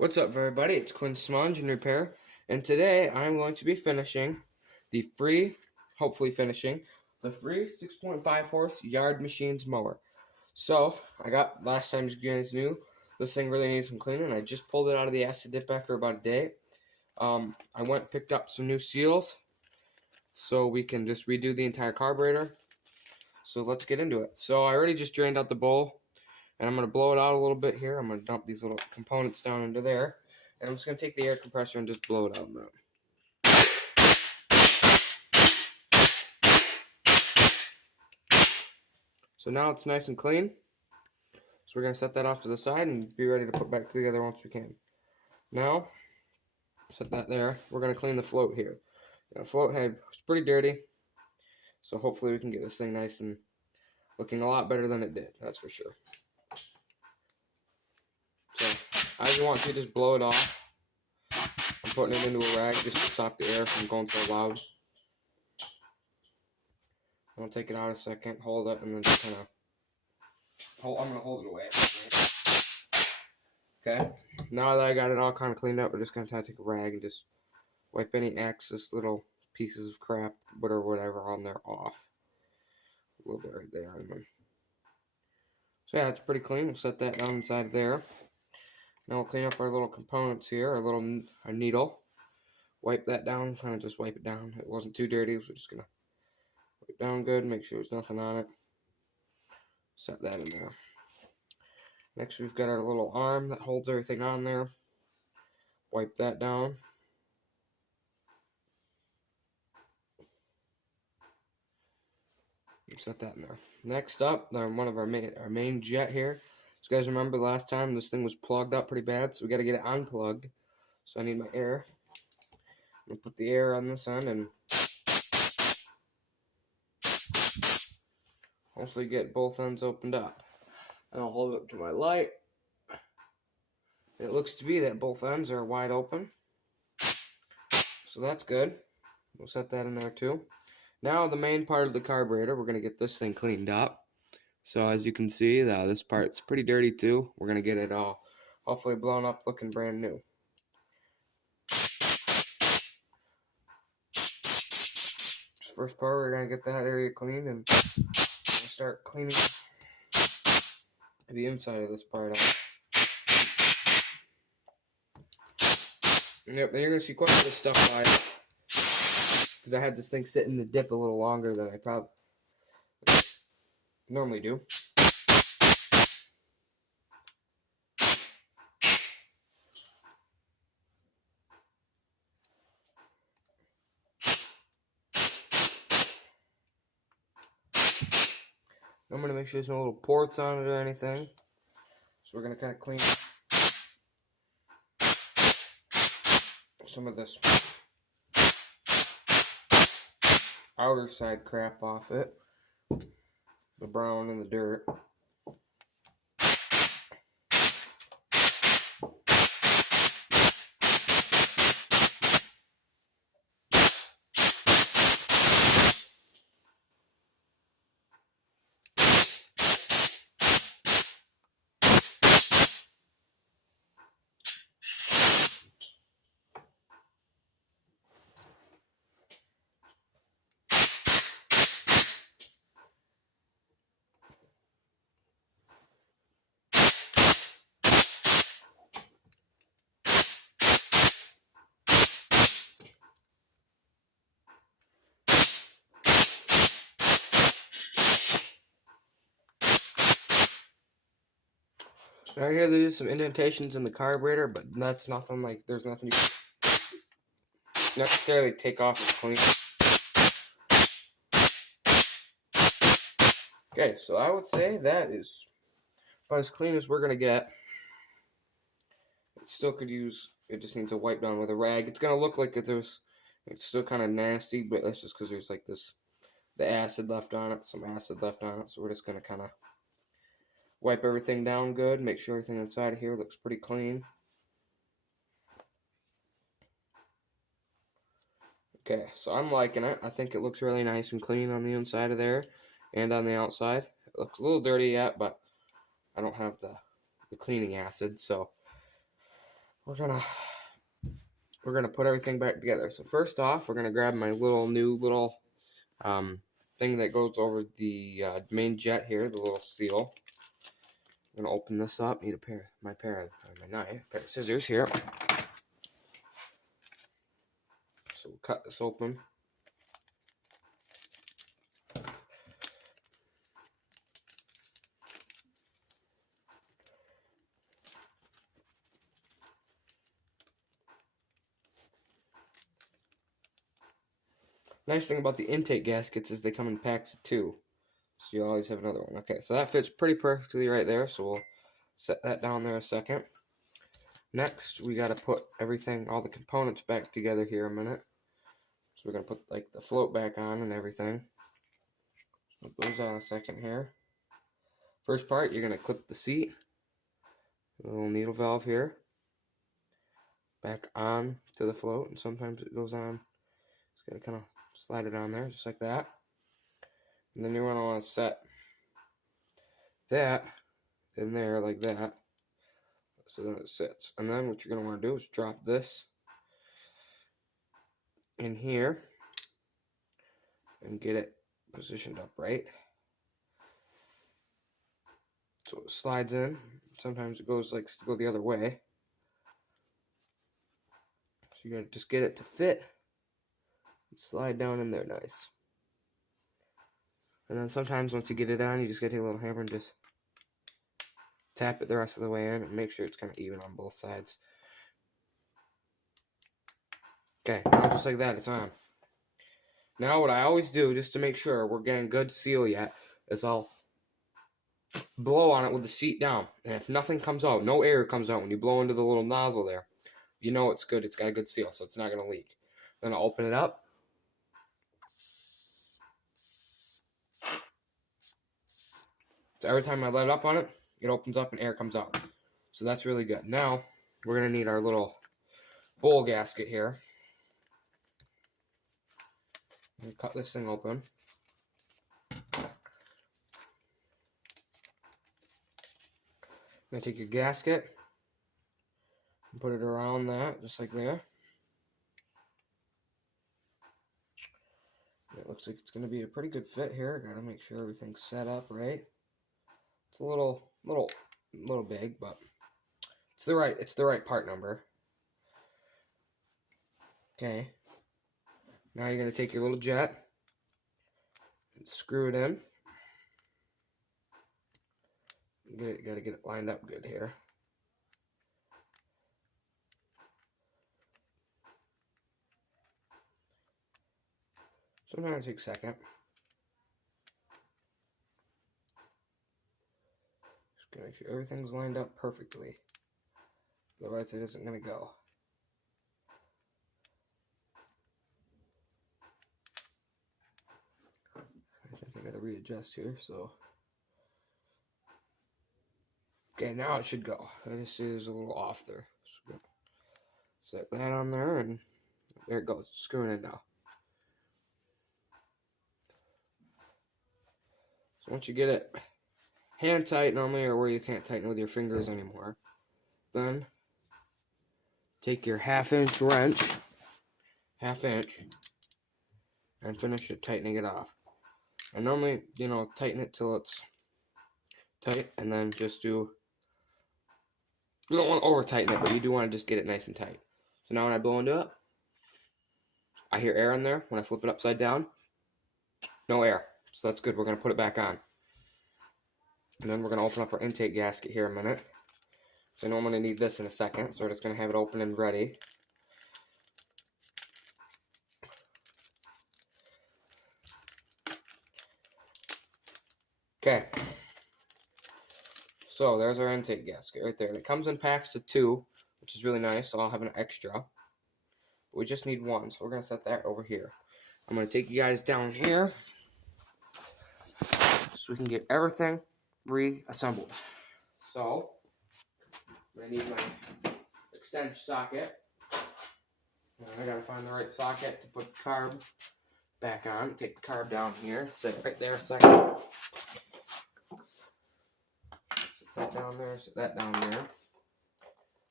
What's up, everybody? It's Quinn Smonge in Repair, and today I'm going to be hopefully finishing, the free 6.5 horse yard machines mower. So, last time you guys knew, this thing really needs some cleaning. I just pulled it out of the acid dip after about a day. I went and picked up some new seals, so we can just redo the entire carburetor. So let's get into it. So I already just drained out the bowl, and I'm going to blow it out a little bit here. I'm going to dump these little components down into there. And I'm just going to take the air compressor and just blow it out now. So now it's nice and clean. So we're going to set that off to the side and be ready to put back together once we can. Now, set that there. We're going to clean the float here. The float head was pretty dirty. So hopefully we can get this thing nice and looking a lot better than it did. That's for sure. So, as you want to just blow it off. I'm putting it into a rag just to stop the air from going so loud. I'll take it out a second, hold it, and then just kind of I'm going to hold it away. Okay, now that I got it all kind of cleaned up, we're just going to take a rag and just wipe any excess little pieces of crap, whatever on there off. A little bit right there. And then. So yeah, it's pretty clean. We'll set that down inside there. Now we'll clean up our little components here, our needle. Wipe that down, kind of just wipe it down. It wasn't too dirty, so we're just going to wipe it down good, make sure there's nothing on it. Set that in there. Next, we've got our little arm that holds everything on there. Wipe that down. Set that in there. Next up, one of our main jet here. So you guys remember last time this thing was plugged up pretty bad, so we got to get it unplugged. So I need my air. I'm gonna put the air on this end and hopefully get both ends opened up. And I'll hold it up to my light. It looks to be that both ends are wide open. So that's good. We'll set that in there too. Now the main part of the carburetor, we're going to get this thing cleaned up. So as you can see, this part's pretty dirty too. We're going to get it all hopefully blown up looking brand new. First part, we're going to get that area cleaned and start cleaning the inside of this part out. Yep, and you're going to see quite a bit of stuff by it. Because I had this thing sit in the dip a little longer than I probably normally do. I'm going to make sure there's no little ports on it or anything. So we're going to kind of clean some of this outer side crap off it. The brown and the dirt. Right here, there's some indentations in the carburetor, but that's nothing like, there's nothing you can necessarily take off and clean. Okay, so I would say that is about as clean as we're going to get. It still could use, it just needs to wipe down with a rag. It's going to look like it's still kind of nasty, but that's just because there's like the acid left on it, some acid left on it, so we're just going to kind of wipe everything down good, make sure everything inside of here looks pretty clean. Okay, so I'm liking it. I think it looks really nice and clean on the inside of there and on the outside. It looks a little dirty yet, but I don't have the cleaning acid, so we're gonna put everything back together. So first off, we're gonna grab my new little thing that goes over the main jet here, the little seal. I'm gonna open this up. Need my knife, pair of scissors here. So we'll cut this open. Nice thing about the intake gaskets is they come in packs of 2. So you always have another one. Okay, so that fits pretty perfectly right there. So we'll set that down there a second. Next, we got to put everything, all the components back together here a minute. So we're going to put like the float back on and everything. Put those on a second here. First part, you're going to clip the seat. A little needle valve here. Back on to the float, and sometimes it goes on. Just got to kind of slide it on there, just like that. And then you're going to want to set that in there like that, so then it sits. And then what you're going to want to do is drop this in here and get it positioned up right. So it slides in. Sometimes it goes go the other way. So you got to just get it to fit. Slide down in there nice. And then sometimes once you get it on, you just gotta take a little hammer and just tap it the rest of the way in and make sure it's kind of even on both sides. Okay, now just like that, it's on. Now what I always do, just to make sure we're getting good seal yet, is I'll blow on it with the seat down. And if nothing comes out, no air comes out when you blow into the little nozzle there, you know it's good, it's got a good seal, so it's not gonna leak. Then I'll open it up. So every time I let it up on it, it opens up and air comes out. So that's really good. Now, we're going to need our little bowl gasket here. I'm going to cut this thing open. I'm going to take your gasket and put it around that, just like there. It looks like it's going to be a pretty good fit here. Got to make sure everything's set up right. It's a little big, but it's the right part number. Okay. Now you're going to take your little jet and screw it in. Got to get it lined up good here. Sometimes it takes a second. Just gonna make sure everything's lined up perfectly. Otherwise it isn't gonna go. I think I gotta readjust here, so. Okay, now it should go. I just see there's a little off there. So set that on there, and there it goes. It's screwing in now. So once you get it hand tight normally, or where you can't tighten with your fingers anymore, then take your 1/2 inch wrench, 1/2 inch, and finish it tightening it off. And normally, tighten it till it's tight, and then just you don't want to over tighten it, but you do want to just get it nice and tight. So now when I blow into it, I hear air in there. When I flip it upside down, no air. So that's good. We're going to put it back on. And then we're going to open up our intake gasket here in a minute. So I know I'm going to need this in a second, so we're just going to have it open and ready. Okay. So there's our intake gasket right there. And it comes in packs of 2, which is really nice, so I'll have an extra. But we just need 1, so we're going to set that over here. I'm going to take you guys down here so we can get everything reassembled. So, I'm going to need my extension socket. I got to find the right socket to put the carb back on. Take the carb down here. Set it right there a second. Set that down there. Set that down there.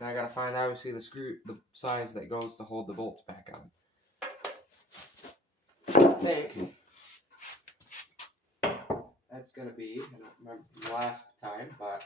Now I gotta find obviously the size that goes to hold the bolts back on. I think that's gonna be, I don't remember from last time, but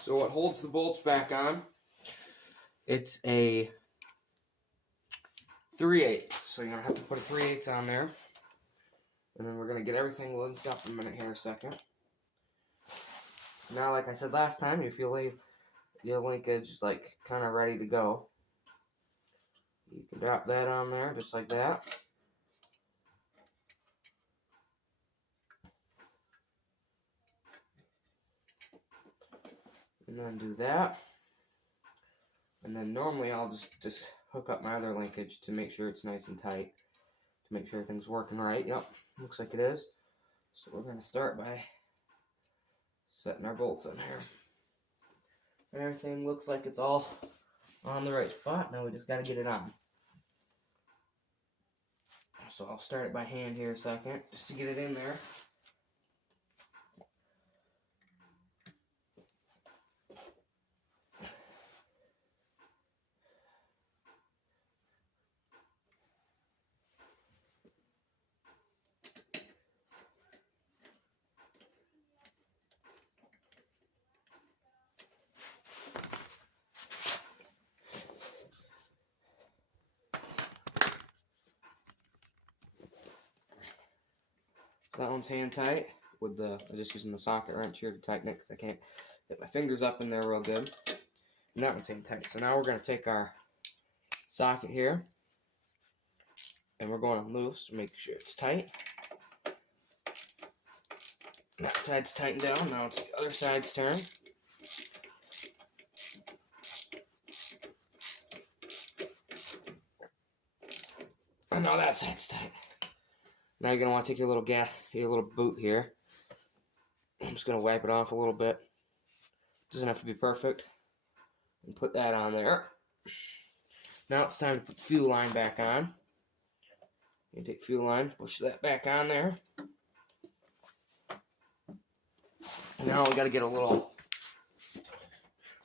so what holds the bolts back on? It's a 3/8. So you're gonna have to put a 3/8 on there, and then we're gonna get everything linked up in a minute here, a second. Now, like I said last time, if you leave your linkage like kind of ready to go, you can drop that on there just like that. And then do that. And then normally I'll just hook up my other linkage to make sure it's nice and tight, to make sure everything's working right. Yep, looks like it is. So we're going to start by setting our bolts in here. And everything looks like it's all on the right spot. Now we just got to get it on. So I'll start it by hand here a second, just to get it in there. That one's hand tight with I'm just using the socket wrench here to tighten it because I can't get my fingers up in there real good. And that one's hand tight. So now we're going to take our socket here and we're going loose, make sure it's tight. And that side's tightened down. Now it's the other side's turn. And now that side's tight. Now you're going to want to take your little boot here. I'm just going to wipe it off a little bit. Doesn't have to be perfect. And put that on there. Now it's time to put the fuel line back on. You take fuel line, push that back on there. Now we got to get a little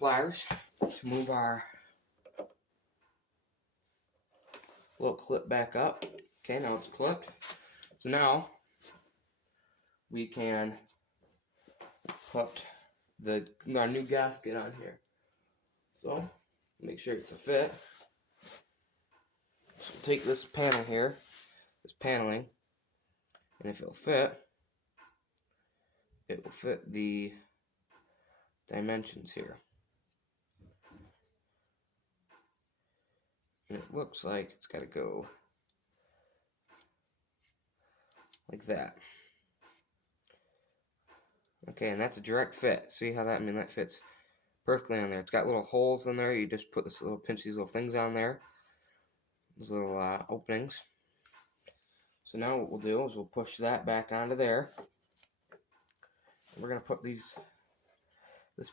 pliers to move our little clip back up. Okay, now it's clipped. So now we can put our new gasket on here. So make sure it's a fit. So take this panel here, this paneling, and if it'll fit, it will fit the dimensions here. And it looks like it's got to go like that. Okay, and that's a direct fit. See how that, that fits perfectly on there. It's got little holes in there. You just put pinch these little things on there. Those little openings. So now what we'll do is we'll push that back onto there. And we're going to put this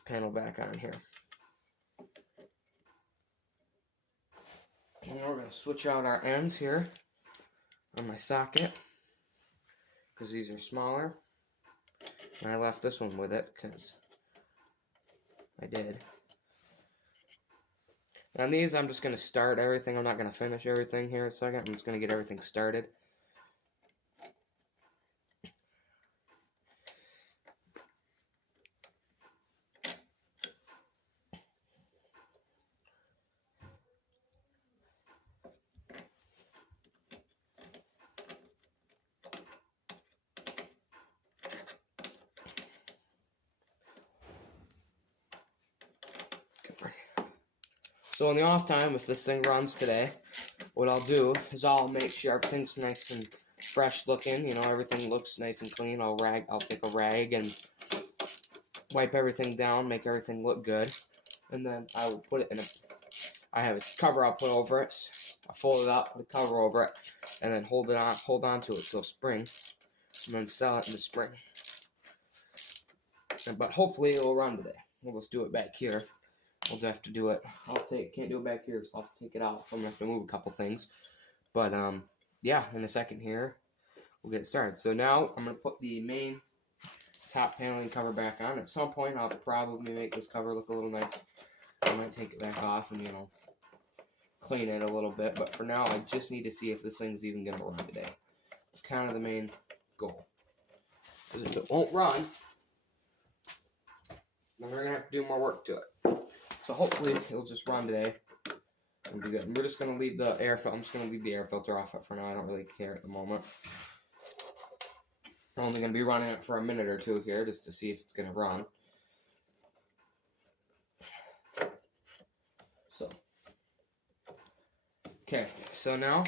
panel back on here. And we're going to switch out our ends here on my socket, because these are smaller. And I left this one with it because I did. On these, I'm just going to start everything. I'm not going to finish everything here in a second. I'm just going to get everything started. So in the off time, if this thing runs today, what I'll do is I'll make sure everything's nice and fresh looking. You know, everything looks nice and clean. I'll take a rag and wipe everything down, make everything look good, and then I will put it in I have a cover I'll put over it. I'll fold it up, put a cover over it, and then hold on to it till spring, and then sell it in the spring. But hopefully it will run today. We'll just do it back here. We'll just have to do it. Can't do it back here, so I'll have to take it out. So I'm gonna have to move a couple things. But yeah, in a second here, we'll get started. So now I'm going to put the main top paneling cover back on. At some point, I'll probably make this cover look a little nice. I might take it back off and, clean it a little bit. But for now, I just need to see if this thing's even going to run today. It's kind of the main goal. Because if it won't run, then we're going to have to do more work to it. So hopefully, it'll just run today. It'll be good. And we're just going to leave the air filter. I'm just going to leave the air filter off it for now. I don't really care at the moment. I'm only going to be running it for a minute or two here just to see if it's going to run. Okay, so now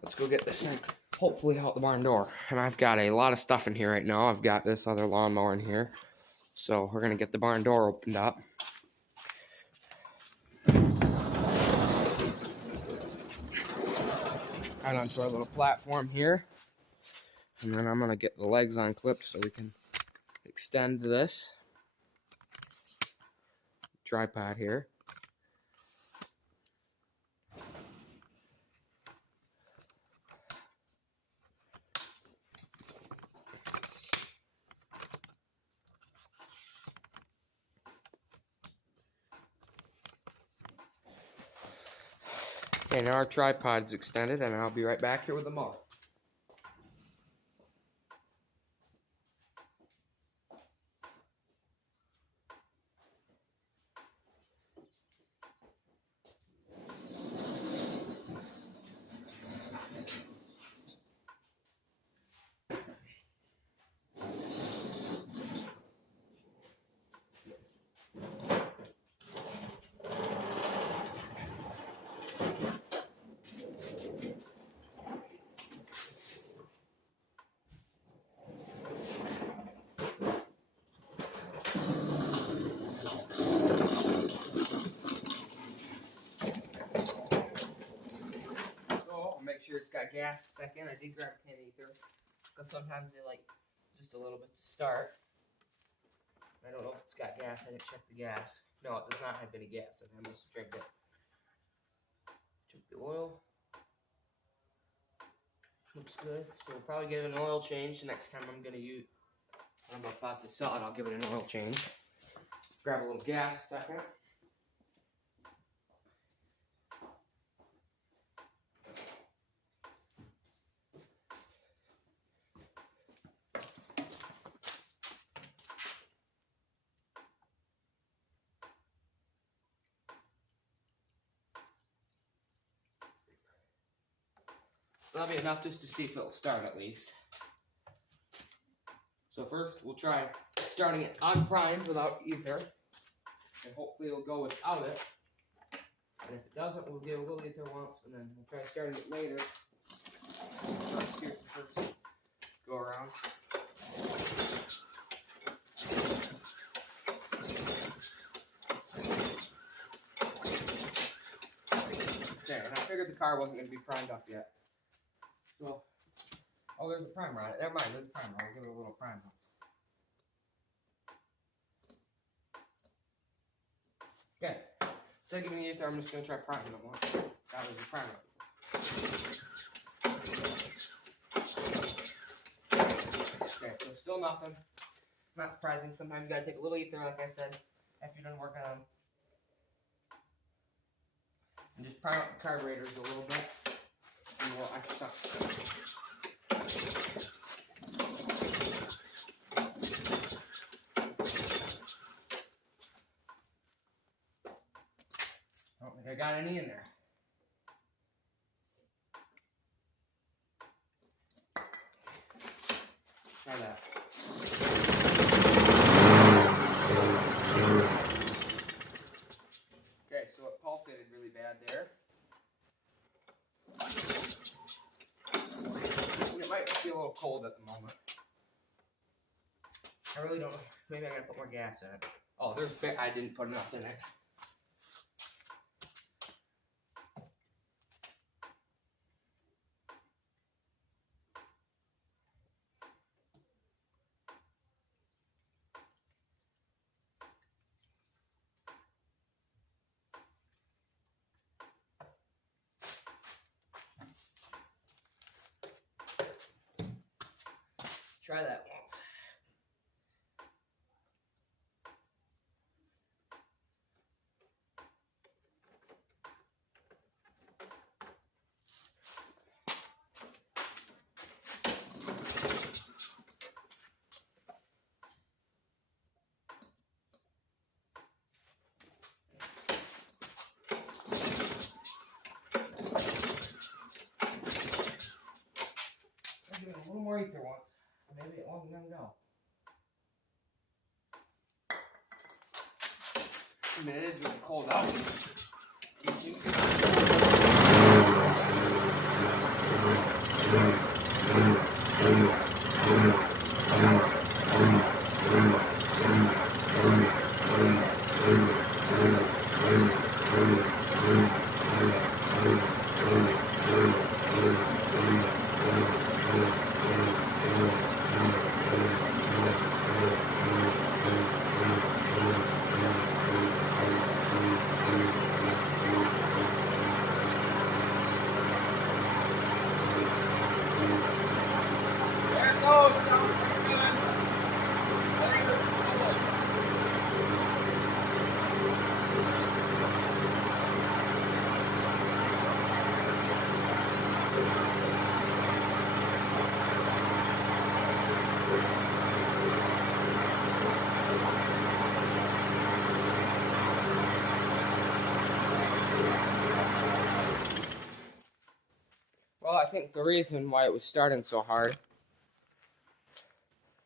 let's go get this thing hopefully out the barn door. And I've got a lot of stuff in here right now. I've got this other lawnmower in here. So we're going to get the barn door opened up. Right onto our little platform here. And then I'm going to get the legs unclipped so we can extend this tripod here. Okay, now our tripod's extended, and I'll be right back here with the mower. Make sure it's got gas a second. I did grab a can of ether because sometimes they like just a little bit to start. I don't know if it's got gas. I didn't check the gas. No, it does not have any gas. I must drink it. Check the oil. Looks good. So we'll probably give it an oil change the next time I'm gonna use. When I'm about to sell it, I'll give it an oil change. Grab a little gas a second. That'll be enough just to see if it'll start at least. So first, we'll try starting it unprimed without ether. And hopefully it'll go without it. And if it doesn't, we'll give a little ether once, and then we'll try starting it later. Here's the first go around. Okay, and I figured the car wasn't going to be primed up yet. So, oh, there's a primer on it. Never mind, there's a primer. I'll give it a little primer. Okay, so giving the ether, I'm just going to try priming it once. That was the primer. Okay, so still nothing. Not surprising. Sometimes you gotta take a little ether, like I said, after you're done working on them. And just prime up the carburetors a little bit. And we'll extra stuff. I don't think I got any in there. Try that. Okay, so it pulsated really bad there. It might be a little cold at the moment. I really don't know. Maybe I gotta put more gas in it. Oh, I didn't put enough in it. try that once. I'll give it a little more ether once. Maybe it won't even go. I mean, it is really cold out. Well, I think the reason why it was starting so hard,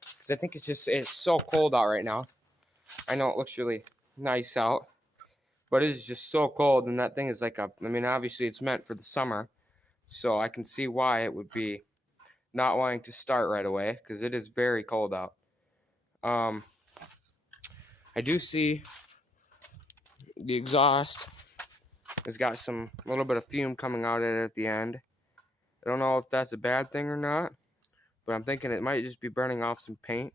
because I think it's so cold out right now. I know it looks really nice out, but it is just so cold, and that thing is like I mean, obviously it's meant for the summer, so I can see why it would be not wanting to start right away, because it is very cold out. I do see the exhaust has got some little bit of fume coming out of it at the end. I don't know if that's a bad thing or not, but I'm thinking it might just be burning off some paint.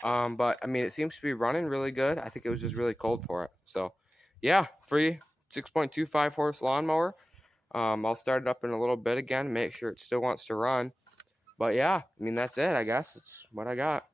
But I mean, it seems to be running really good. I think it was just really cold for it. So yeah, free 6.25 horse lawnmower. I'll start it up in a little bit again, make sure it still wants to run. But yeah, I mean, that's it, I guess. That's what I got.